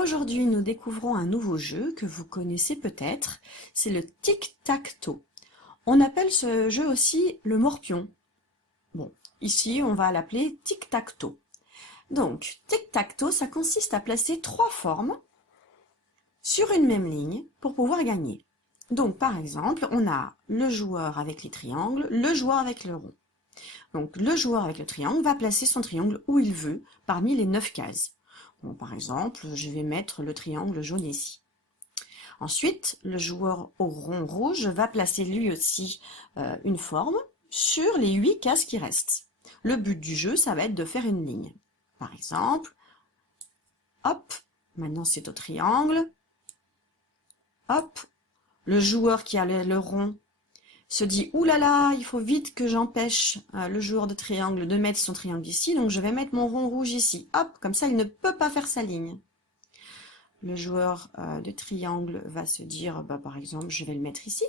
Aujourd'hui, nous découvrons un nouveau jeu que vous connaissez peut-être, c'est le tic-tac-toe. On appelle ce jeu aussi le morpion. Bon, ici on va l'appeler tic-tac-toe. Donc, tic-tac-toe, ça consiste à placer 3 formes sur une même ligne pour pouvoir gagner. Donc, par exemple, on a le joueur avec les triangles, le joueur avec le rond. Donc, le joueur avec le triangle va placer son triangle où il veut, parmi les 9 cases. Bon, par exemple, je vais mettre le triangle jaune ici. Ensuite, le joueur au rond rouge va placer lui aussi une forme sur les 8 cases qui restent. Le but du jeu, ça va être de faire une ligne. Par exemple, hop, maintenant c'est au triangle, hop, le joueur qui a le rond se dit « Ouh là là, il faut vite que j'empêche le joueur de triangle de mettre son triangle ici, donc je vais mettre mon rond rouge ici. » Hop, comme ça il ne peut pas faire sa ligne. Le joueur de triangle va se dire bah, « Par exemple, je vais le mettre ici. »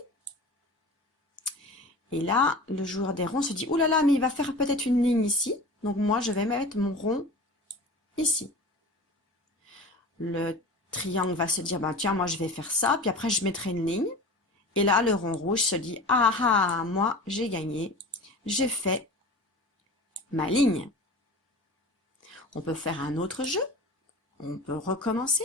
Et là, le joueur des ronds se dit « Ouh là là, mais il va faire peut-être une ligne ici, donc moi je vais mettre mon rond ici. » Le triangle va se dire bah, « Tiens, moi je vais faire ça, puis après je mettrai une ligne. » Et là, le rond rouge se dit « Ah ah, moi, j'ai gagné, j'ai fait ma ligne. » On peut faire un autre jeu, on peut recommencer.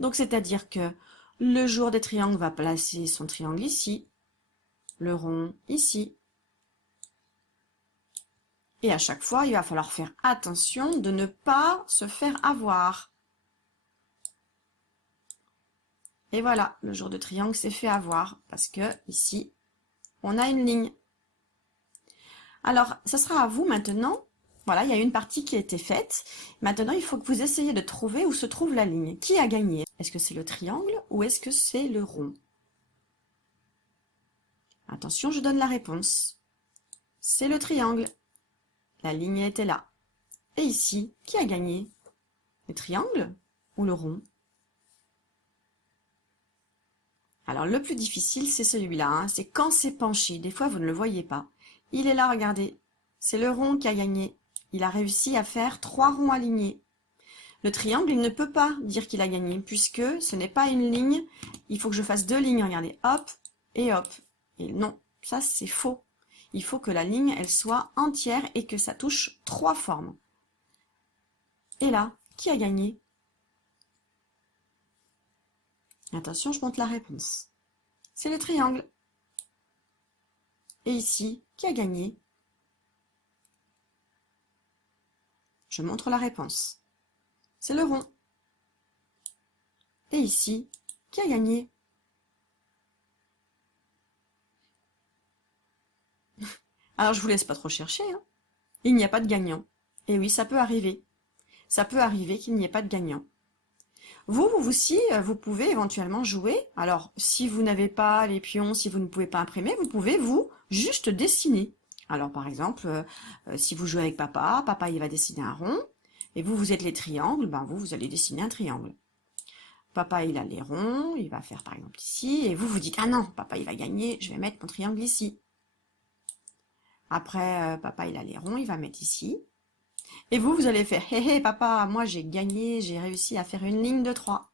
Donc, c'est-à-dire que le joueur des triangles va placer son triangle ici, le rond ici. Et à chaque fois, il va falloir faire attention de ne pas se faire avoir. Et voilà, le joueur de triangle s'est fait avoir parce que ici, on a une ligne. Alors, ce sera à vous maintenant. Voilà, il y a une partie qui a été faite. Maintenant, il faut que vous essayiez de trouver où se trouve la ligne. Qui a gagné? Est-ce que c'est le triangle ou est-ce que c'est le rond? Attention, je donne la réponse. C'est le triangle. La ligne était là. Et ici, qui a gagné? Le triangle ou le rond? Alors, le plus difficile, c'est celui-là. Hein. C'est quand c'est penché. Des fois, vous ne le voyez pas. Il est là, regardez. C'est le rond qui a gagné. Il a réussi à faire 3 ronds alignés. Le triangle, il ne peut pas dire qu'il a gagné, puisque ce n'est pas une ligne. Il faut que je fasse 2 lignes, regardez, hop et hop. Et non, ça c'est faux. Il faut que la ligne, elle soit entière et que ça touche 3 formes. Et là, qui a gagné? Attention, je montre la réponse. C'est le triangle. Et ici, qui a gagné? Je montre la réponse. C'est le rond. Et ici, qui a gagné? Alors, je vous laisse pas trop chercher. Hein. Il n'y a pas de gagnant. Et oui, ça peut arriver. Ça peut arriver qu'il n'y ait pas de gagnant. Vous aussi, vous pouvez éventuellement jouer. Alors, si vous n'avez pas les pions, si vous ne pouvez pas imprimer, vous pouvez, vous, juste dessiner. Alors, par exemple, si vous jouez avec papa, papa, il va dessiner un rond. Et vous, vous êtes les triangles, ben vous allez dessiner un triangle. Papa, il a les ronds, il va faire par exemple ici. Et vous, vous dites, ah non, papa, il va gagner, je vais mettre mon triangle ici. Après, papa, il a les ronds, il va mettre ici. Et vous allez faire, hé hé, papa, moi j'ai gagné, j'ai réussi à faire une ligne de 3.